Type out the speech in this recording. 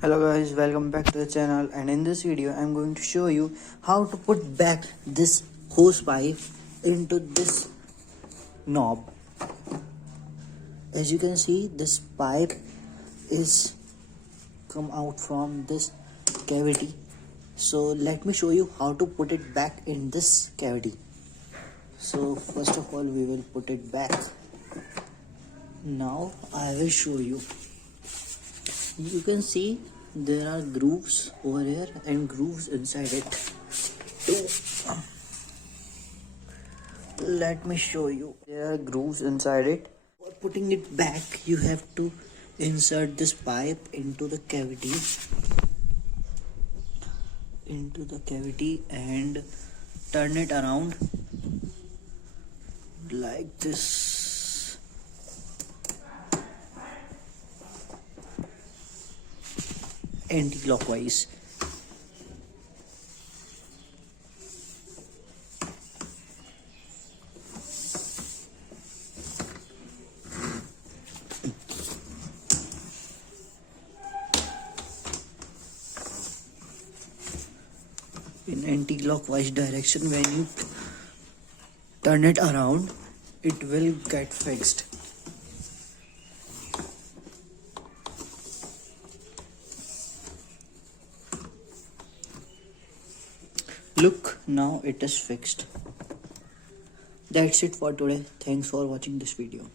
Hello guys, welcome back to the channel, and in this video I'm going to show you how to put back this hose pipe into this knob. As you can see, this pipe is come out from this cavity. So let me show you how to put it back in this cavity. So first of all we will put it back. Now I will show you. You can see there are grooves over here and grooves inside it too. Let me show you. There are grooves inside it. For putting it back, you have to insert this pipe into the cavity and turn it around like this. Anti-clockwise. In anti-clockwise direction, when you turn it around, it will get fixed. Look, now it is fixed. That's it for today. Thanks for watching this video.